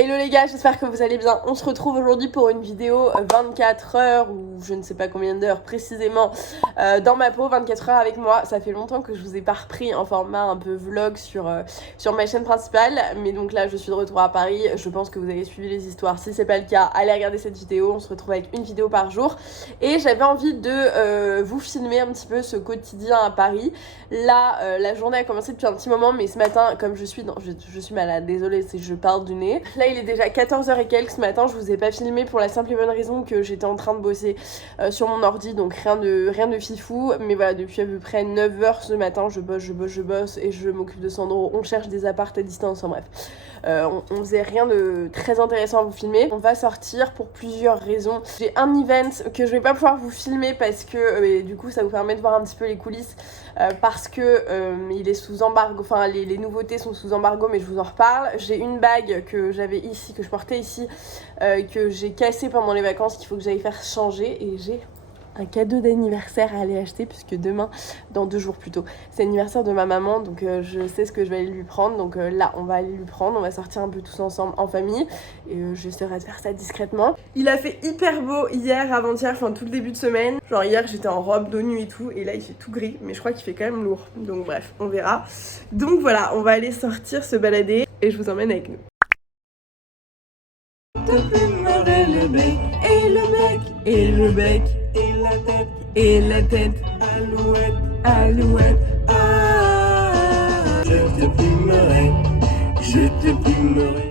Hello les gars, j'espère que vous allez bien. On se retrouve aujourd'hui pour une vidéo 24 heures ou je ne sais pas combien d'heures précisément dans ma peau, 24 heures avec moi. Ça fait longtemps que je vous ai pas repris en format un peu vlog sur ma chaîne principale, mais donc là je suis de retour à Paris. Je pense que vous avez suivi les histoires. Si c'est pas le cas, allez regarder cette vidéo. On se retrouve avec une vidéo par jour et j'avais envie de vous filmer un petit peu ce quotidien à Paris. Là, la journée a commencé depuis un petit moment, mais ce matin, comme je suis malade, désolée si je parle du nez. Là, il est déjà 14h et quelques ce matin, je vous ai pas filmé pour la simple et bonne raison que j'étais en train de bosser sur mon ordi, donc rien de fifou. Mais voilà, depuis à peu près 9h ce matin, je bosse et je m'occupe de Sandro. On cherche des apparts à distance, en bref. On faisait rien de très intéressant à vous filmer. On va sortir pour plusieurs raisons. J'ai un event que je vais pas pouvoir vous filmer parce que et du coup ça vous permet de voir un petit peu les coulisses parce que il est sous embargo, enfin les nouveautés sont sous embargo, mais je vous en reparle. J'ai une bague que j'avais ici, que je portais ici, que j'ai cassée pendant les vacances, qu'il faut que j'aille faire changer, et j'ai un cadeau d'anniversaire à aller acheter puisque demain, dans 2 jours plutôt, c'est l'anniversaire de ma maman, donc je sais ce que je vais aller lui prendre, donc là on va aller lui prendre, on va sortir un peu tous ensemble en famille et j'essaierai de faire ça discrètement. Il a fait hyper beau hier, avant-hier, enfin tout le début de semaine, genre hier j'étais en robe de nuit et tout, et là il fait tout gris, mais je crois qu'il fait quand même lourd, donc bref, on verra. Donc voilà, on va aller sortir, se balader et je vous emmène avec nous. Le bec, et le bec, et le bec, et la tête, alouette, alouette, ah. Je te plumerai, je te plumerai.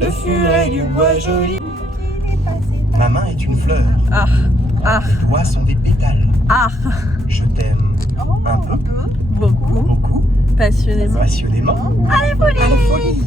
Le furet du bois joli. Ma main est une fleur. Mes doigts sont des pétales. Je t'aime un peu, beaucoup, passionnément. À la folie.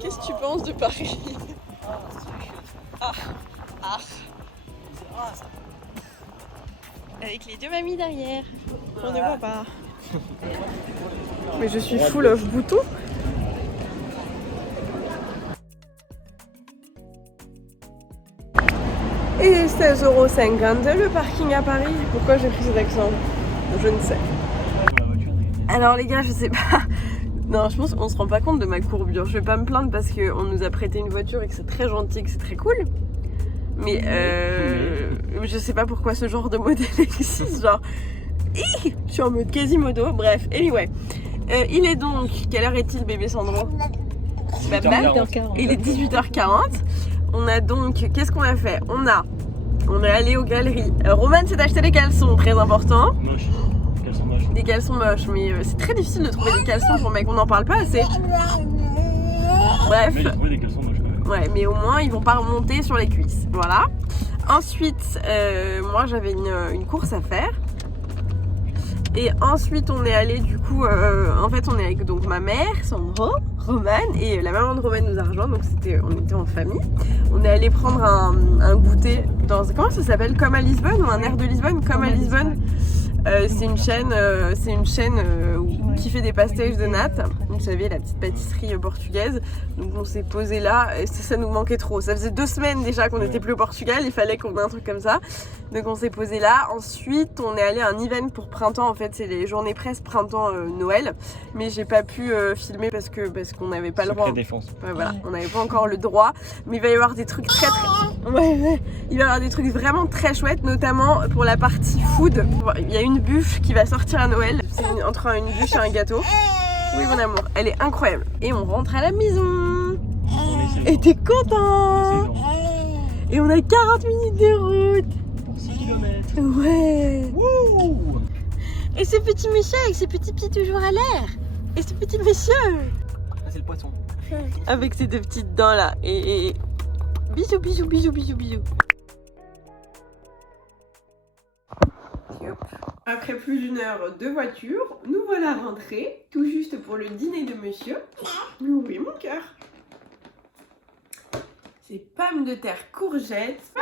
Qu'est-ce que tu penses de Paris? Avec les 2 mamies derrière. On ne voit pas. Mais je suis full of boutou. Et 16,52€ le parking à Paris. Pourquoi j'ai pris cet accent? Je ne sais. Alors les gars, je sais pas. Non, je pense qu'on se rend pas compte de ma courbure. Je vais pas me plaindre parce qu'on nous a prêté une voiture et que c'est très gentil et que c'est très cool. Mais je sais pas pourquoi ce genre de modèle existe. Genre, je suis en mode quasi-modo. Bref, anyway. Il est donc, quelle heure est-il bébé Sandro? 18h40. Il est 18h40. On a donc, qu'est-ce qu'on a fait? On est allé aux galeries. Roman s'est acheté des caleçons, très important. Moche. Des caleçons moches, mais c'est très difficile de trouver des caleçons pour mec, on n'en parle pas assez. Bref. Mais j'ai trouvé des caleçons moches quand même. Ouais, mais au moins ils vont pas remonter sur les cuisses. Voilà. Ensuite, moi j'avais une course à faire. Et ensuite on est allé du coup, en fait on est avec donc ma mère, Sandro, Roman, et la maman de Roman nous a rejoint, donc on était en famille. On est allé prendre un goûter dans, comment ça s'appelle, comme à Lisbonne, ou un air de Lisbonne, comme à Lisbonne. C'est une chaîne qui fait des pastéis de natte. Vous savez, la petite pâtisserie portugaise. Donc on s'est posé là et ça nous manquait trop. Ça faisait 2 semaines déjà qu'on n'était plus au Portugal. Il fallait qu'on ait un truc comme ça. Donc on s'est posé là. Ensuite, on est allé à un event pour printemps. En fait, c'est les journées presse printemps Noël. Mais j'ai pas pu filmer parce qu'on n'avait pas le droit. Défense. Ouais, voilà, on n'avait pas encore le droit. Mais il va y avoir des trucs très. Il va y avoir des trucs vraiment très chouettes, notamment pour la partie food. Il y a une bûche qui va sortir à Noël. C'est entre une bûche et un gâteau. Oui mon amour, elle est incroyable. Et on rentre à la maison. Et t'es content? Et on a 40 minutes de route. km. Ouais. Wouh! Et ce petit monsieur avec ses petits pieds toujours à l'air. Et ce petit monsieur Ah, c'est le poisson. avec ses deux petites dents là. Et bisous, bisous, bisous, bisous, bisous. Après plus d'une heure de voiture, nous voilà rentrés, tout juste pour le dîner de monsieur. Oui, mon cœur. C'est pommes de terre, courgettes.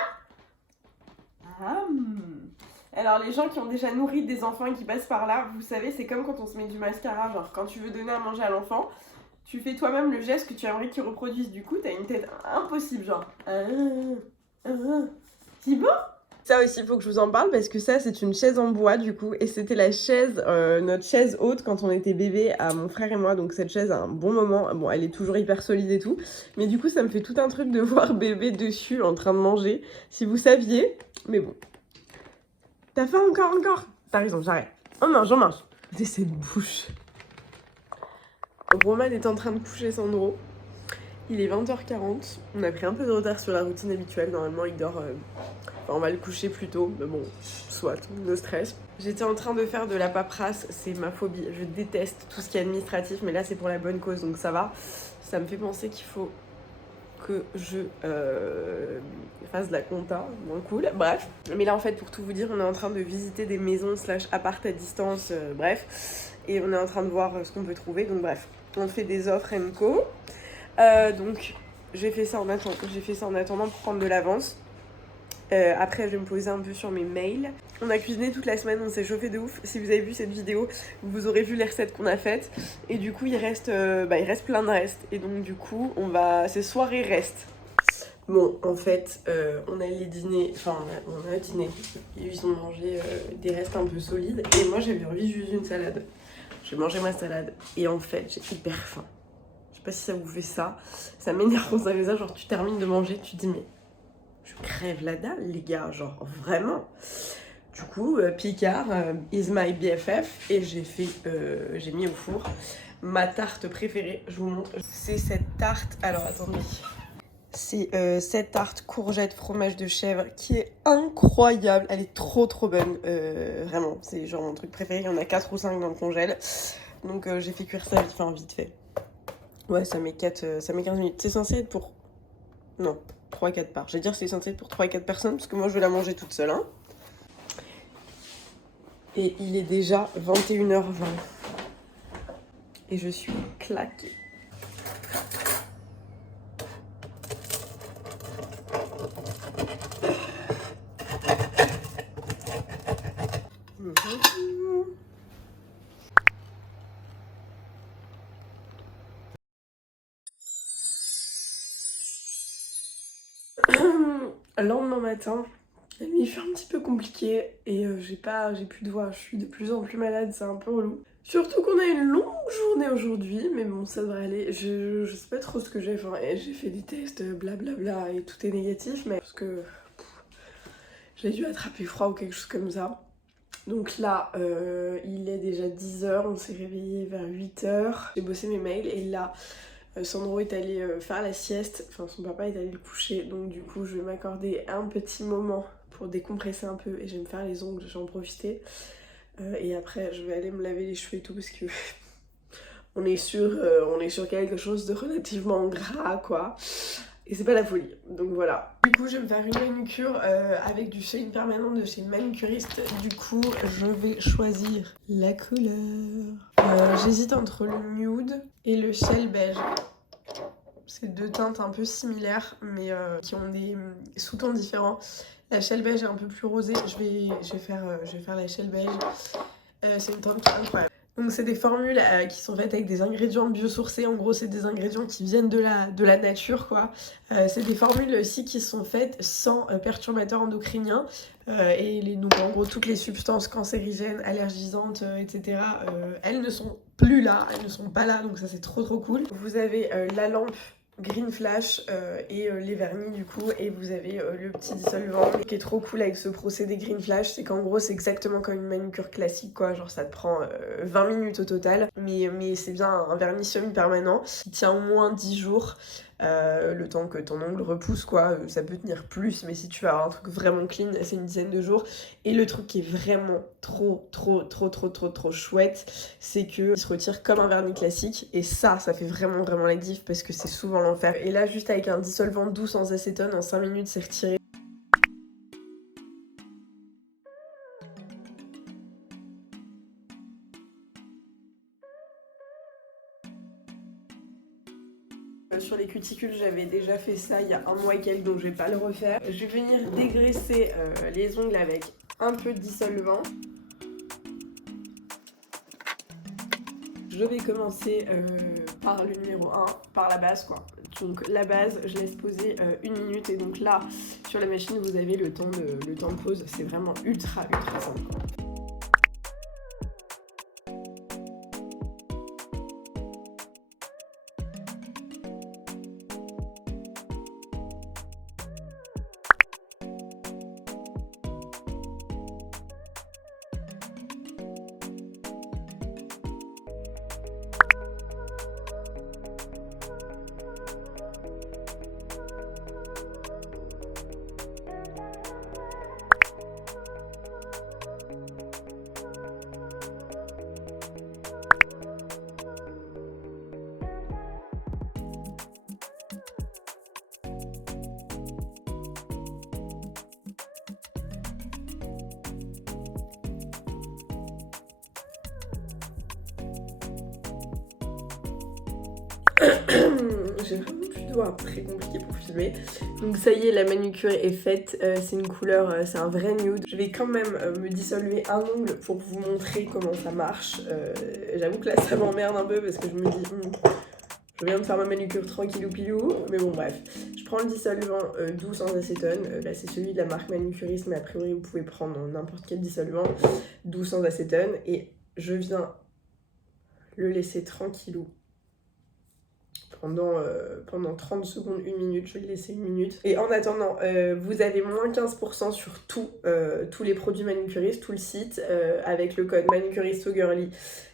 Alors les gens qui ont déjà nourri des enfants et qui passent par là, vous savez, c'est comme quand on se met du mascara, genre quand tu veux donner à manger à l'enfant, tu fais toi-même le geste que tu aimerais qu'il reproduise, du coup t'as une tête impossible, genre... C'est beau. Ça aussi, il faut que je vous en parle parce que ça, c'est une chaise en bois du coup. Et c'était la chaise, notre chaise haute quand on était bébé à mon frère et moi. Donc cette chaise a un bon moment. Bon, elle est toujours hyper solide et tout. Mais du coup, ça me fait tout un truc de voir bébé dessus en train de manger. Si vous saviez. Mais bon. T'as faim encore? T'as raison, j'arrête. On mange. C'est cette bouche. Roman est en train de coucher Sandro. Il est 20h40. On a pris un peu de retard sur la routine habituelle. Normalement, il dort... on va le coucher plus tôt, mais bon, soit, no stress. J'étais en train de faire de la paperasse, c'est ma phobie. Je déteste tout ce qui est administratif, mais là c'est pour la bonne cause, donc ça va. Ça me fait penser qu'il faut que je fasse de la compta, moins cool, bref. Mais là en fait, pour tout vous dire, on est en train de visiter des maisons / appart à distance, bref. Et on est en train de voir ce qu'on peut trouver, donc bref. On fait des offres &co. Donc j'ai fait ça en attendant pour prendre de l'avance. Après je vais me poser un peu sur mes mails. On a cuisiné toute la semaine, on s'est chauffé de ouf. Si vous avez vu cette vidéo, vous aurez vu les recettes qu'on a faites. Et du coup il reste plein de restes. Et donc du coup c'est soirée reste. Bon en fait on allait dîner, on a dîné. Ils ont mangé des restes un peu solides. Et moi j'avais envie juste d'une salade. J'ai mangé ma salade. Et en fait j'ai hyper faim. Je sais pas si ça vous fait ça. Ça m'énerve quand ça fait ça, genre tu termines de manger, tu te dis mais... je crève la dalle, les gars, genre vraiment. Du coup, Picard is my BFF et j'ai mis au four ma tarte préférée. Je vous montre. C'est cette tarte. Alors attendez. C'est cette tarte courgette fromage de chèvre qui est incroyable. Elle est trop bonne. Vraiment, c'est genre mon truc préféré. Il y en a 4 ou 5 dans le congèle. Donc j'ai fait cuire ça vite fait. Ouais, ça met 15 minutes. C'est censé être pour... non. 3-4 parts. Je vais dire c'est censé être pour 3 et 4 personnes parce que moi je vais la manger toute seule. Hein. Et il est déjà 21h20. Et je suis claquée. Lendemain matin, la nuit fait un petit peu compliqué et j'ai plus de voix, je suis de plus en plus malade, c'est un peu relou. Surtout qu'on a une longue journée aujourd'hui, mais bon ça devrait aller. Je sais pas trop ce que j'ai fait, j'ai fait des tests blablabla et tout est négatif, mais parce que j'ai dû attraper froid ou quelque chose comme ça. Donc là, il est déjà 10h, on s'est réveillé vers 8h, j'ai bossé mes mails et là... Sandro est allé faire la sieste, enfin son papa est allé le coucher, donc du coup je vais m'accorder un petit moment pour décompresser un peu et je vais me faire les ongles, je vais en profiter. Et après je vais aller me laver les cheveux et tout parce que on est sur quelque chose de relativement gras quoi. Et c'est pas la folie, donc voilà. Du coup je vais me faire une manucure avec du shaming permanent de chez Manucuriste. Du coup je vais choisir la couleur. J'hésite entre le nude et le shell beige. C'est deux teintes un peu similaires mais qui ont des sous-tons différents. La shell beige est un peu plus rosée, je vais faire la shell beige. C'est une teinte qui est incroyable. Donc c'est des formules qui sont faites avec des ingrédients biosourcés, en gros c'est des ingrédients qui viennent de la nature quoi. C'est des formules aussi qui sont faites sans perturbateurs endocriniens donc en gros toutes les substances cancérigènes, allergisantes, etc. Elles ne sont plus là, elles ne sont pas là donc ça c'est trop cool. Vous avez la lampe Green Flash et les vernis du coup et vous avez le petit dissolvant. Ce qui est trop cool avec ce procédé Green Flash c'est qu'en gros c'est exactement comme une manucure classique quoi, genre ça te prend 20 minutes au total mais c'est bien un vernis semi-permanent qui tient au moins 10 jours le temps que ton ongle repousse quoi, ça peut tenir plus, mais si tu veux avoir un truc vraiment clean, c'est une dizaine de jours. Et le truc qui est vraiment trop chouette, c'est que il se retire comme un vernis classique, et ça fait vraiment la diff parce que c'est souvent l'enfer. Et là, juste avec un dissolvant doux sans acétone, en 5 minutes c'est retiré. Sur les cuticules, j'avais déjà fait ça il y a un mois et quelques, donc je vais pas le refaire. Je vais venir dégraisser les ongles avec un peu de dissolvant. Je vais commencer par le numéro 1, par la base quoi. Donc la base, je laisse poser 1 minute, et donc là, sur la machine, vous avez le temps de pause. C'est vraiment ultra simple. J'ai vraiment plus de doigts, très compliqué pour filmer. Donc ça y est, la manucure est faite, c'est une couleur, c'est un vrai nude. Je vais quand même me dissolver un ongle pour vous montrer comment ça marche. J'avoue que là ça m'emmerde un peu parce que je me dis je viens de faire ma manucure tranquillou pilou, mais bon bref. Je prends le dissolvant doux sans acétone, là c'est celui de la marque Manucuriste, mais a priori vous pouvez prendre n'importe quel dissolvant doux sans acétone, et je viens le laisser tranquillou pendant 30 secondes, 1 minute, je vais le laisser 1 minute. Et en attendant, vous avez moins 15% sur tous les produits Manucuriste, tout le site, avec le code ManucuristeSoGirly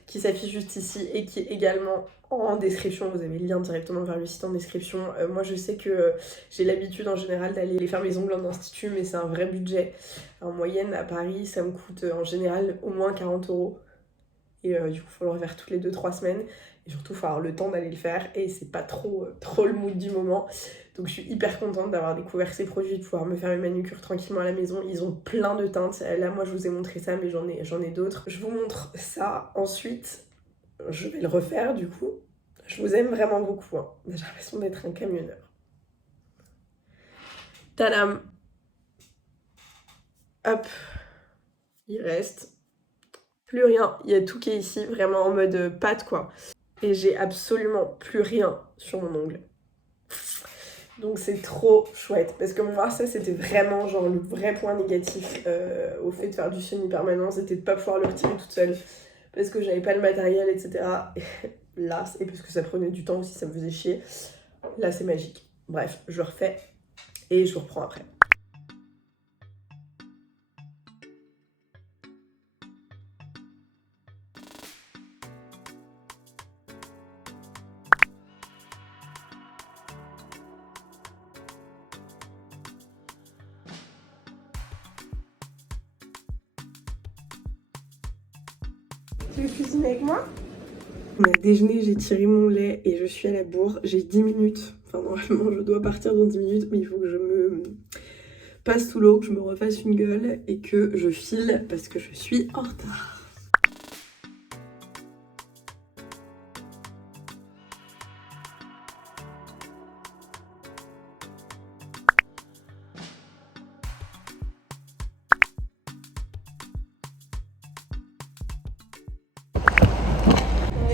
qui s'affiche juste ici et qui est également en description. Vous avez le lien directement vers le site en description. Moi je sais que j'ai l'habitude en général d'aller faire mes ongles en institut, mais c'est un vrai budget. En moyenne à Paris, ça me coûte en général au moins 40 €. Et du coup, il faut le refaire toutes les 2-3 semaines. Et surtout, il faut avoir le temps d'aller le faire. Et c'est pas trop le mood du moment. Donc je suis hyper contente d'avoir découvert ces produits, de pouvoir me faire mes manucures tranquillement à la maison. Ils ont plein de teintes. Là, moi, je vous ai montré ça, mais j'en ai d'autres. Je vous montre ça. Ensuite, je vais le refaire, du coup. Je vous aime vraiment beaucoup. Hein. J'ai l'impression d'être un camionneur. Tadam! Hop! Il reste plus rien. Il y a tout qui est ici, vraiment en mode pâte, quoi. Et j'ai absolument plus rien sur mon ongle. Donc c'est trop chouette, parce que moi ça c'était vraiment genre le vrai point négatif au fait de faire du semi-permanent, c'était de pas pouvoir le retirer toute seule parce que j'avais pas le matériel, etc. Et là, et parce que ça prenait du temps aussi, ça me faisait chier. Là c'est magique. Bref, je refais et je vous reprends après. Tu veux cuisiner avec moi? On a déjeuné, j'ai tiré mon lait et je suis à la bourre. J'ai 10 minutes. Enfin, normalement, je dois partir dans 10 minutes, mais il faut que je me passe sous l'eau, que je me refasse une gueule et que je file parce que je suis en retard.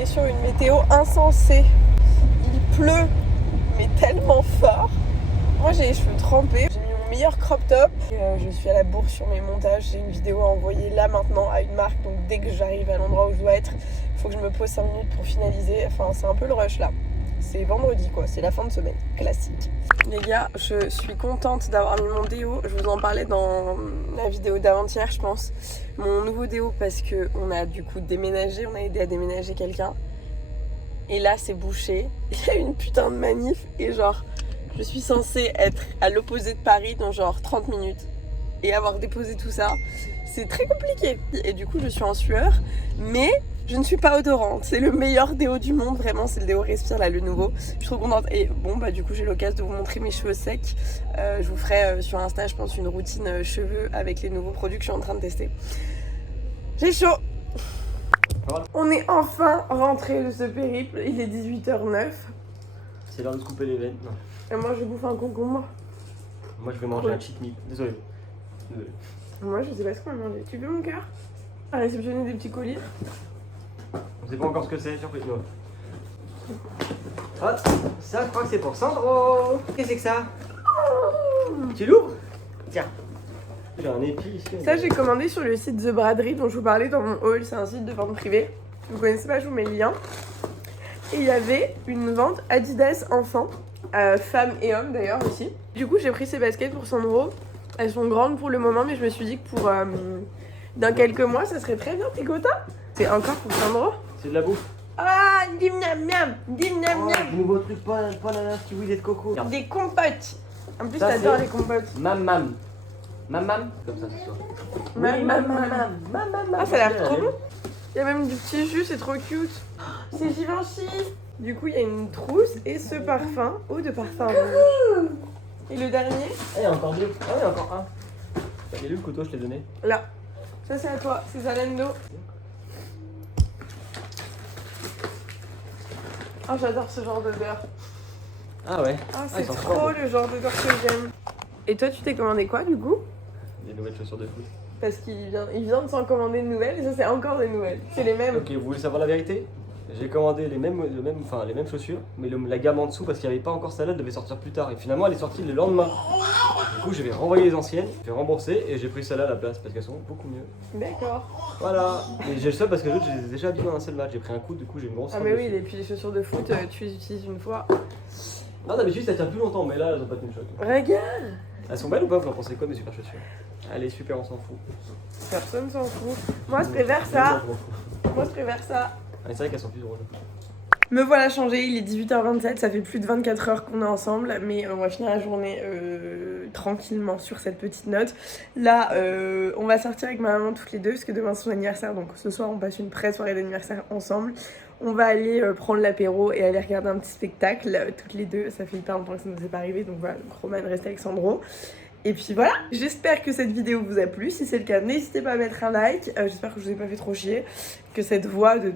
Sur une météo insensée. Il pleut, mais tellement fort. Moi j'ai les cheveux trempés, j'ai mis mon meilleur crop top. Je suis à la bourre sur mes montages, j'ai une vidéo à envoyer là maintenant à une marque, donc dès que j'arrive à l'endroit où je dois être, il faut que je me pose 5 minutes pour finaliser. Enfin c'est un peu le rush là. C'est vendredi quoi, c'est la fin de semaine, classique. Les gars, je suis contente d'avoir mis mon déo. Je vous en parlais dans la vidéo d'avant-hier, je pense. Mon nouveau déo parce qu'on a du coup déménagé, on a aidé à déménager quelqu'un. Et là c'est bouché, il y a une putain de manif et genre je suis censée être à l'opposé de Paris dans genre 30 minutes et avoir déposé tout ça, c'est très compliqué. Et du coup je suis en sueur, mais je ne suis pas odorante, c'est le meilleur déo du monde, vraiment c'est le déo Respire là, le nouveau. Je suis trop contente et bon bah du coup j'ai l'occasion de vous montrer mes cheveux secs. Je vous ferai sur Insta je pense une routine cheveux avec les nouveaux produits que je suis en train de tester. J'ai chaud. On est enfin rentré de ce périple, il est 18h09. C'est l'heure de se couper les veines. Non. Et moi je bouffe un concombre. Moi je vais manger un cheat meal. Désolé. Moi je sais pas ce qu'on va manger. Tu veux mon cœur? À réceptionner des petits colis. On sait pas encore ce que c'est, surprise. Non. Ah, ça je crois que c'est pour Sandro. Qu'est-ce que c'est que ça? Tu l'ouvres? Tiens. J'ai un épi ici. Ça j'ai commandé sur le site The Braderie dont je vous parlais dans mon haul, c'est un site de vente privée. Si vous connaissez pas, je vous mets le lien. Et il y avait une vente Adidas enfant, femmes et hommes d'ailleurs aussi. Du coup j'ai pris ces baskets pour Sandro. Elles sont grandes pour le moment mais je me suis dit que pour dans quelques mois ça serait très bien. T'es content? C'est encore pour Sandro? C'est de la bouffe. Ah, dim miam miam, dim miam miam. Nouveau truc, pas d'ananas, kiwi et de coco. Des compotes. En plus Ça, t'adores c'est- les compotes. Mam. Comme ça c'est sûr. Ah ça a l'air trop bon. Il y a même du petit jus, c'est trop cute. C'est Givenchy. Du coup il y a une trousse et ce parfum. Eau de parfum rouge. Et le dernier? Ah, il y a encore deux. Ah, il y a encore un. Il est où le couteau, je t'ai donné? Là. Ça c'est à toi, c'est Zalando. Oh j'adore ce genre d'odeur. Ah ouais. Ah ils c'est sont trop forts. le genre d'odeur que j'aime. Et toi tu t'es commandé quoi du coup? Des nouvelles chaussures de foot. Parce qu'il vient de s'en commander de nouvelles et ça c'est encore des nouvelles. C'est les mêmes. Ok, vous voulez savoir la vérité? J'ai commandé les mêmes chaussures, mais la gamme en dessous parce qu'il n'y avait pas encore celle-là, elle devait sortir plus tard. Et finalement, elle est sortie le lendemain. Du coup, je vais renvoyer les anciennes, je vais rembourser et j'ai pris celle-là à la place parce qu'elles sont beaucoup mieux. D'accord. Voilà. Et j'ai le seul parce que les autres, je les ai déjà habillées dans un seul match. J'ai pris un coup, du coup, j'ai une grosse. Ah robe mais oui, dessus. et puis les chaussures de foot, tu les utilises une fois. Non, d'habitude, ça tient plus longtemps, mais là, elles ont pas tenu choc. Regarde. Elles sont belles ou pas? Vous en pensez quoi, mes super chaussures? Allez, super, on s'en fout. Personne s'en fout. Moi je préfère ça. Moi je préfère ça. Ah, c'est vrai qu'elles sont plus drôles. Me voilà changé, il est 18h27, ça fait plus de 24 heures qu'on est ensemble, mais on va finir la journée tranquillement sur cette petite note. Là, on va sortir avec ma maman toutes les deux, parce que demain c'est son anniversaire, donc ce soir on passe une pré-soirée d'anniversaire ensemble. On va aller prendre l'apéro et aller regarder un petit spectacle, toutes les deux, ça fait hyper longtemps que ça ne nous est pas arrivé, donc voilà, donc Roman reste avec Sandro. Et puis voilà, j'espère que cette vidéo vous a plu, si c'est le cas n'hésitez pas à mettre un like, j'espère que je vous ai pas fait trop chier, que cette voix de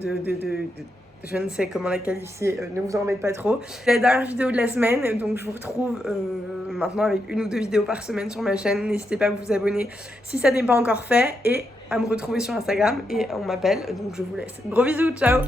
je ne sais comment la qualifier, ne vous embête pas trop. C'est la dernière vidéo de la semaine, donc je vous retrouve maintenant avec 1 ou 2 vidéos par semaine sur ma chaîne. N'hésitez pas à vous abonner si ça n'est pas encore fait et à me retrouver sur Instagram et on m'appelle, donc je vous laisse. Gros bisous, ciao!